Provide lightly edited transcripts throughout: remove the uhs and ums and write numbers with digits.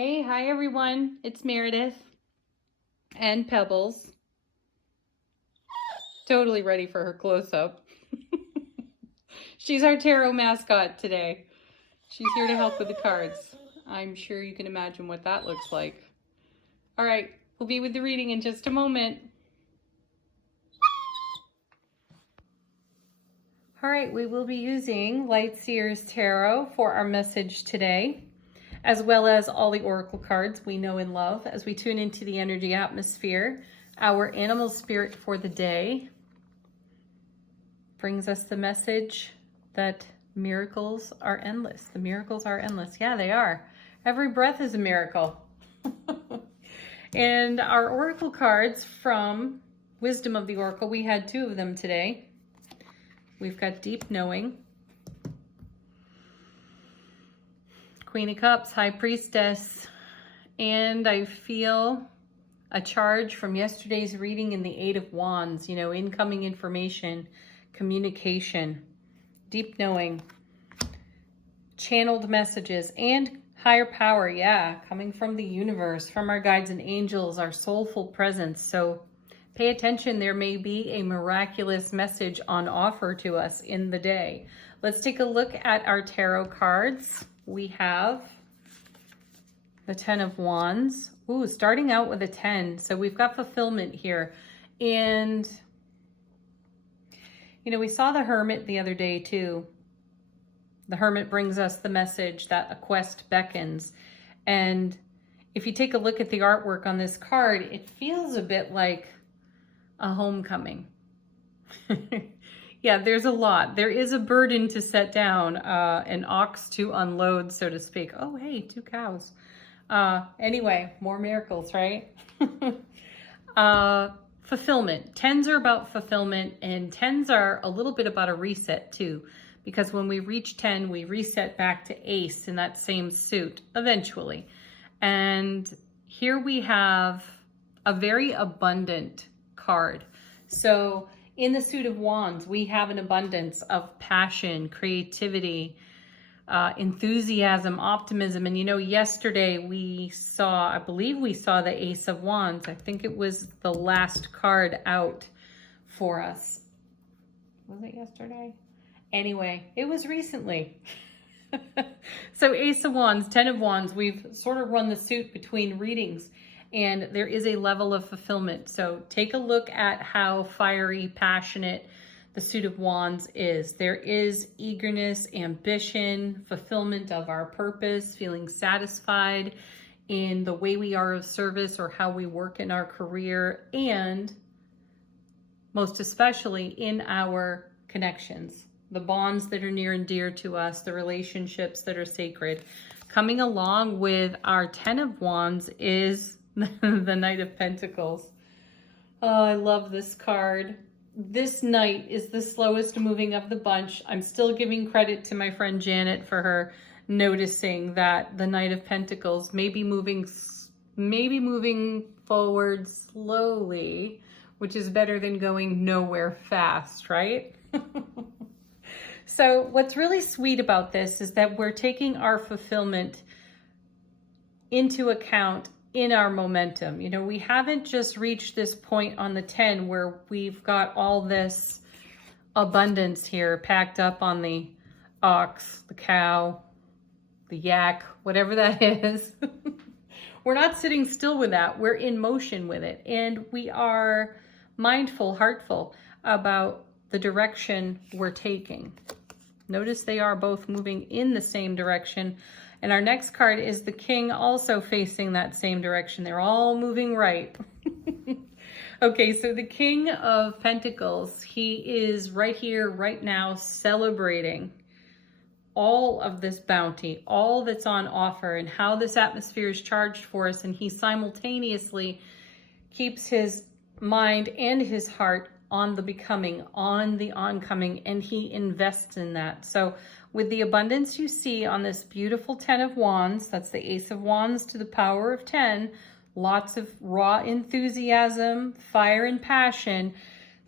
Hey, hi everyone. It's Meredith and Pebbles. Totally ready for her close-up. She's our tarot mascot today. She's here to help with the cards. I'm sure you can imagine what that looks like. All right, we'll be with the reading in just a moment. All right, we will be using Light Seers Tarot for our message today, as well as all the oracle cards we know and love as we tune into the energy atmosphere. Our animal spirit for the day brings us the message that miracles are endless. The miracles are endless. Yeah, they are. Every breath is a miracle. And our oracle cards from Wisdom of the Oracle, we had 2 of them today. We've got Deep Knowing, Queen of Cups, High Priestess, and I feel a charge from yesterday's reading in the 8 of Wands, incoming information, communication, deep knowing, channeled messages, and higher power, coming from the universe, from our guides and angels, our soulful presence. So pay attention, there may be a miraculous message on offer to us in the day. Let's take a look at our tarot cards. We have the 10 of Wands. Ooh, starting out with a 10. So we've got fulfillment here. And, we saw the Hermit the other day too. The Hermit brings us the message that a quest beckons. And if you take a look at the artwork on this card, it feels a bit like a homecoming. Yeah, there's a lot. There is a burden to set down, an ox to unload, so to speak. Oh, hey, 2 cows. Anyway, more miracles, right? Fulfillment. 10s are about fulfillment, and 10s are a little bit about a reset too, because when we reach 10, we reset back to ace in that same suit eventually. And here we have a very abundant card. So in the suit of Wands, we have an abundance of passion, creativity, enthusiasm, optimism. And yesterday I believe we saw the Ace of Wands. I think it was the last card out for us. Was it yesterday? Anyway, it was recently. So Ace of Wands, 10 of Wands, we've sort of run the suit between readings, and there is a level of fulfillment. So take a look at how fiery, passionate the suit of Wands is. There is eagerness, ambition, fulfillment of our purpose, feeling satisfied in the way we are of service or how we work in our career, and most especially in our connections, the bonds that are near and dear to us, the relationships that are sacred. Coming along with our 10 of Wands is the Knight of Pentacles. Oh, I love this card. This Knight is the slowest moving of the bunch. I'm still giving credit to my friend Janet for her noticing that the Knight of Pentacles may be moving forward slowly, which is better than going nowhere fast, right? So what's really sweet about this is that we're taking our fulfillment into account in our momentum. We haven't just reached this point on the 10 where we've got all this abundance here packed up on the ox, the cow, the yak, whatever that is. We're not sitting still with that. We're in motion with it. And we are mindful, heartful about the direction we're taking. Notice they are both moving in the same direction. And our next card is the King, also facing that same direction. They're all moving right. Okay, so the King of Pentacles, he is right here, right now, celebrating all of this bounty, all that's on offer, and how this atmosphere is charged for us. And he simultaneously keeps his mind and his heart on the becoming, on the oncoming, and he invests in that. So with the abundance you see on this beautiful 10 of Wands, that's the Ace of Wands to the power of 10, lots of raw enthusiasm, fire and passion.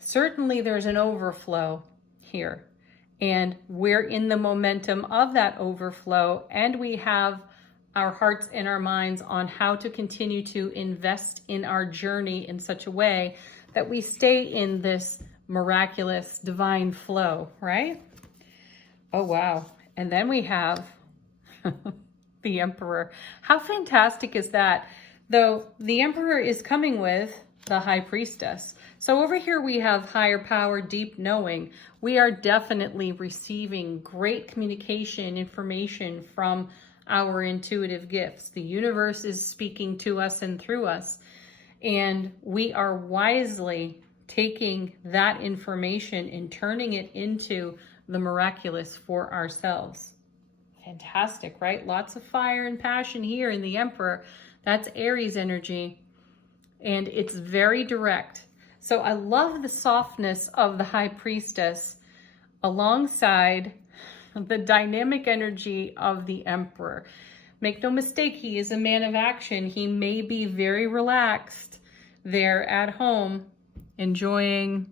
Certainly there's an overflow here, and we're in the momentum of that overflow, and we have our hearts and our minds on how to continue to invest in our journey in such a way that we stay in this miraculous divine flow, right? Oh, wow. And then we have the Emperor. How fantastic is that? Though the Emperor is coming with the High Priestess. So over here we have higher power, deep knowing. We are definitely receiving great communication, information from our intuitive gifts. The universe is speaking to us and through us. And we are wisely taking that information and turning it into the miraculous for ourselves. Fantastic, right? Lots of fire and passion here in the Emperor. That's Aries energy. And it's very direct. So I love the softness of the High Priestess alongside the dynamic energy of the Emperor. Make no mistake, he is a man of action. He may be very relaxed there at home, enjoying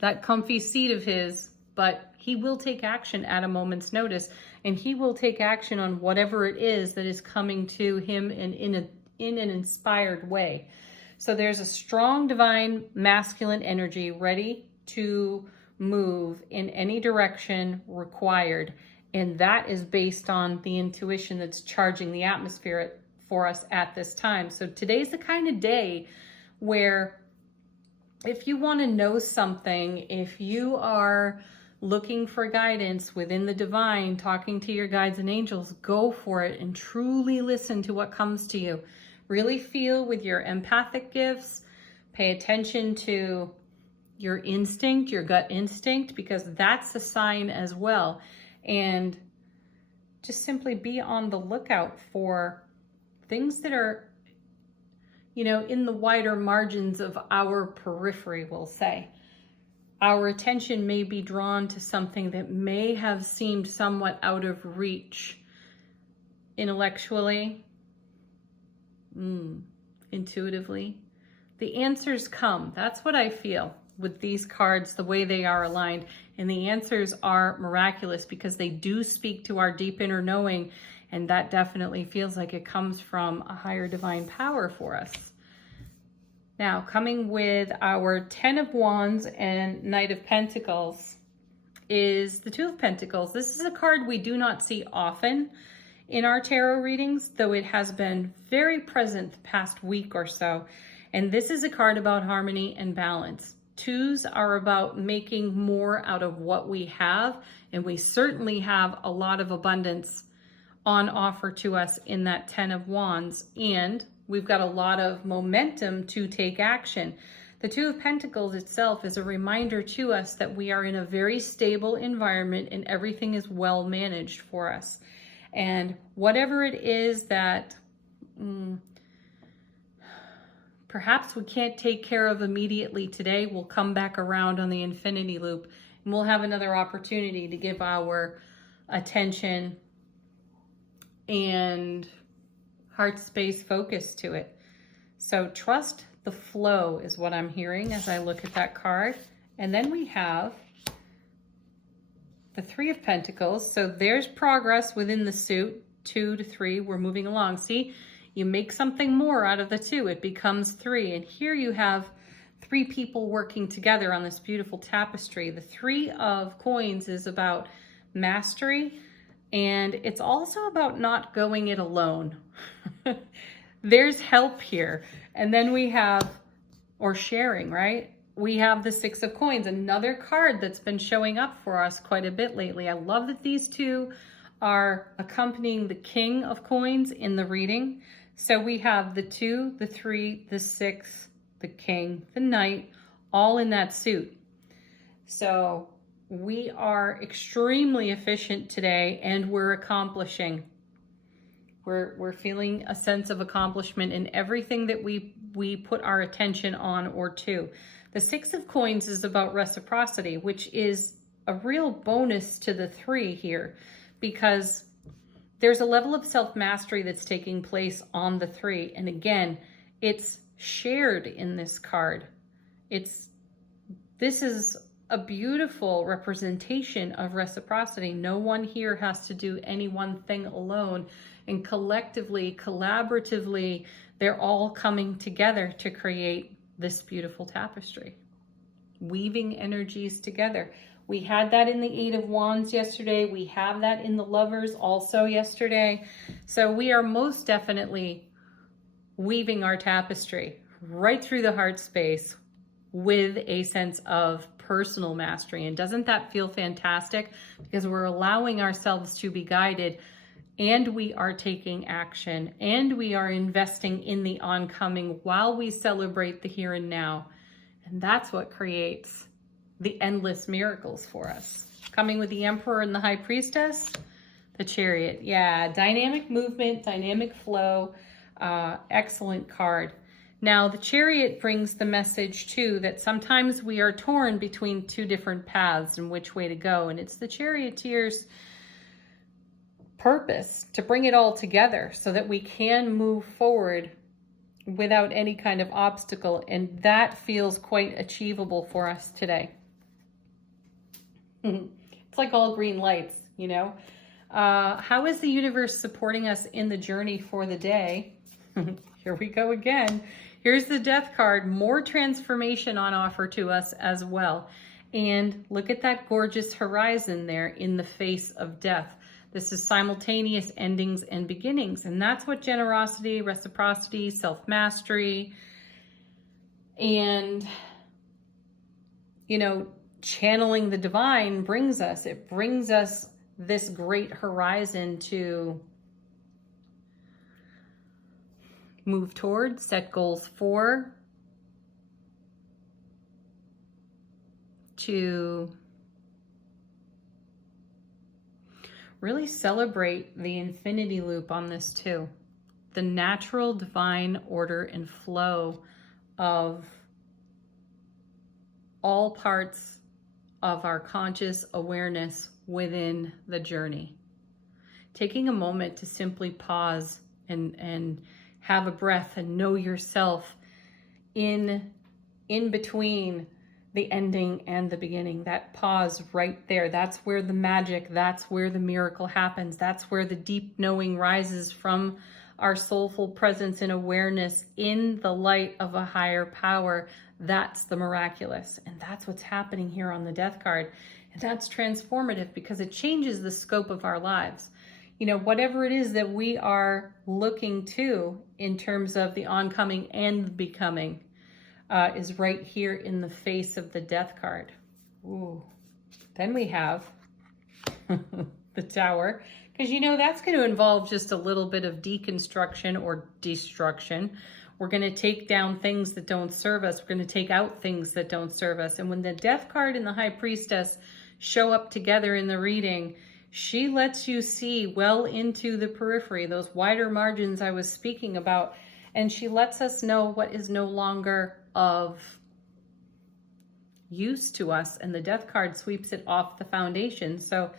that comfy seat of his, but he will take action at a moment's notice, and he will take action on whatever it is that is coming to him in an inspired way. So there's a strong divine masculine energy ready to move in any direction required. And that is based on the intuition that's charging the atmosphere for us at this time. So today's the kind of day where if you want to know something, if you are looking for guidance within the divine, talking to your guides and angels, go for it and truly listen to what comes to you. Really feel with your empathic gifts. Pay attention to your instinct, your gut instinct, because that's a sign as well. And just simply be on the lookout for things that are, you know, in the wider margins of our periphery, we'll say. Our attention may be drawn to something that may have seemed somewhat out of reach intellectually, intuitively. The answers come. That's what I feel with these cards, the way they are aligned. And the answers are miraculous because they do speak to our deep inner knowing. And that definitely feels like it comes from a higher divine power for us. Now, coming with our 10 of Wands and Knight of Pentacles is the Two of Pentacles. This is a card we do not see often in our tarot readings, though it has been very present the past week or so. And this is a card about harmony and balance. Twos are about making more out of what we have, and we certainly have a lot of abundance on offer to us in that 10 of Wands, and we've got a lot of momentum to take action. The Two of Pentacles itself is a reminder to us that we are in a very stable environment and everything is well managed for us. And whatever it is that perhaps we can't take care of immediately today, we'll come back around on the infinity loop and we'll have another opportunity to give our attention and heart space focus to it. So trust the flow is what I'm hearing as I look at that card. And then we have the Three of Pentacles. So there's progress within the suit, 2 to 3. We're moving along. See, you make something more out of the 2. It becomes 3. And here you have 3 people working together on this beautiful tapestry. The 3 of Coins is about mastery, and it's also about not going it alone. There's help here. And then we have, or sharing, right? We have the 6 of Coins, another card that's been showing up for us quite a bit lately. I love that these two are accompanying the King of Coins in the reading. So we have the 2, the 3, the 6, the King, the Knight, all in that suit. So we are extremely efficient today, and we're accomplishing. We're feeling a sense of accomplishment in everything that we put our attention on or to. The 6 of Coins is about reciprocity, which is a real bonus to the 3 here, because there's a level of self-mastery that's taking place on the 3. And again, it's shared in this card. This is a beautiful representation of reciprocity. No one here has to do any one thing alone. And collectively, collaboratively, they're all coming together to create this beautiful tapestry. Weaving energies together. We had that in the Eight of Wands yesterday. We have that in the Lovers also yesterday. So we are most definitely weaving our tapestry right through the heart space with a sense of personal mastery. And doesn't that feel fantastic? Because we're allowing ourselves to be guided, and we are taking action, and we are investing in the oncoming while we celebrate the here and now. And that's what creates the endless miracles for us. Coming with the Emperor and the High Priestess, the Chariot. Yeah, dynamic movement, dynamic flow, excellent card. Now, the Chariot brings the message too that sometimes we are torn between two different paths and which way to go. And it's the Charioteer's purpose to bring it all together so that we can move forward without any kind of obstacle. And that feels quite achievable for us today. It's like all green lights, you know. How is the universe supporting us in the journey for the day? Here we go again. Here's the Death card, more transformation on offer to us as well. And look at that gorgeous horizon there in the face of death. This is simultaneous endings and beginnings. And that's what generosity, reciprocity, self-mastery, and, you know, channeling the divine brings us. It brings us this great horizon to move towards, set goals for, to really celebrate the infinity loop on this too. The natural divine order and flow of all parts of our conscious awareness within the journey. Taking a moment to simply pause and have a breath and know yourself in between the ending and the beginning. That pause right there, that's where the magic, that's where the miracle happens. That's where the deep knowing rises from our soulful presence and awareness in the light of a higher power. That's the miraculous. And that's what's happening here on the Death card. And that's transformative because it changes the scope of our lives. You know, whatever it is that we are looking to in terms of the oncoming and the becoming is right here in the face of the Death card. Ooh. Then we have the Tower, because you know that's going to involve just a little bit of deconstruction or destruction. We're going to take down things that don't serve us. We're going to take out things that don't serve us. And when the Death card and the High Priestess show up together in the reading, she lets you see well into the periphery, those wider margins I was speaking about. And she lets us know what is no longer of use to us. And the Death card sweeps it off the foundation. So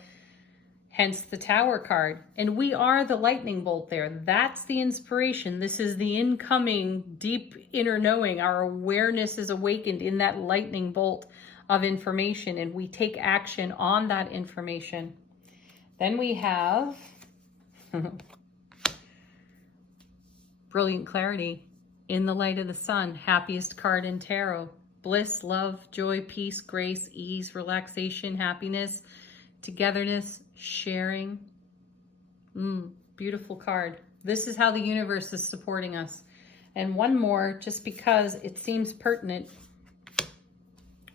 hence the Tower card. And we are the lightning bolt there. That's the inspiration. This is the incoming deep inner knowing. Our awareness is awakened in that lightning bolt of information, and we take action on that information. Then we have Brilliant Clarity in the Light of the Sun, happiest card in tarot. Bliss, love, joy, peace, grace, ease, relaxation, happiness, togetherness, sharing. Beautiful card. This is how the universe is supporting us. And one more, just because it seems pertinent,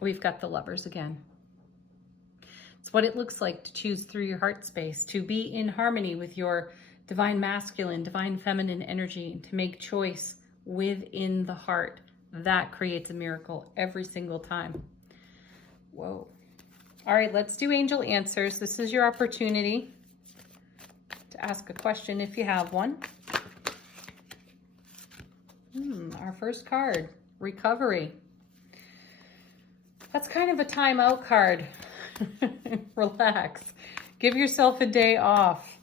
we've got the Lovers again. It's what it looks like to choose through your heart space, to be in harmony with your divine masculine, divine feminine energy, to make choice within the heart. That creates a miracle every single time. Whoa. All right, let's do angel answers. This is your opportunity to ask a question if you have one. Our first card, recovery. That's kind of a timeout card. Relax. Give yourself a day off.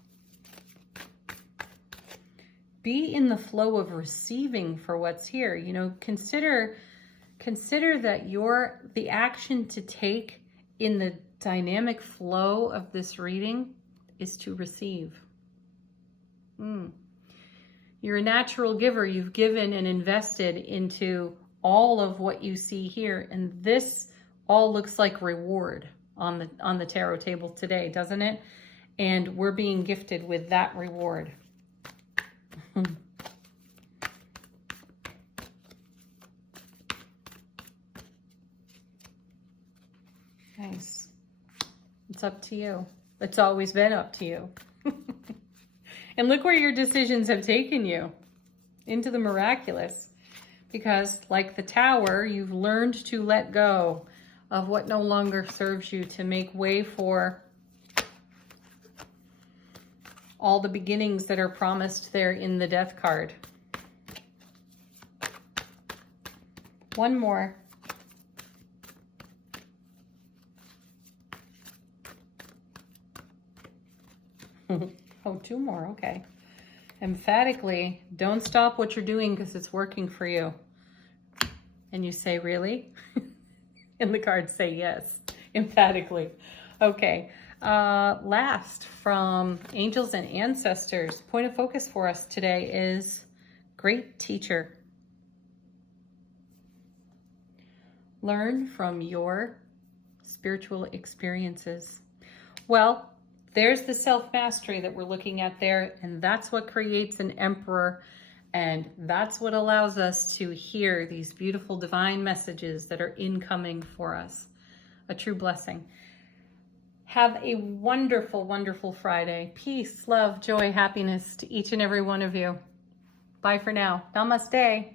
Be in the flow of receiving for what's here. You know, consider that the action to take in the dynamic flow of this reading is to receive. You're a natural giver. You've given and invested into all of what you see here. And this all looks like reward on the tarot table today, doesn't it? And we're being gifted with that reward. Nice. It's up to you. It's always been up to you. And look where your decisions have taken you, into the miraculous. Because like the Tower, you've learned to let go of what no longer serves you to make way for all the beginnings that are promised there in the Death card. One more. Oh, two more. Okay. Emphatically, don't stop what you're doing because it's working for you. And you say, really? And the cards say yes, emphatically. Okay. Last, from angels and ancestors, point of focus for us today is great teacher. Learn from your spiritual experiences. Well, there's the self-mastery that we're looking at there, and that's what creates an emperor, and that's what allows us to hear these beautiful divine messages that are incoming for us. A true blessing. Have a wonderful, wonderful Friday. Peace, love, joy, happiness to each and every one of you. Bye for now. Namaste.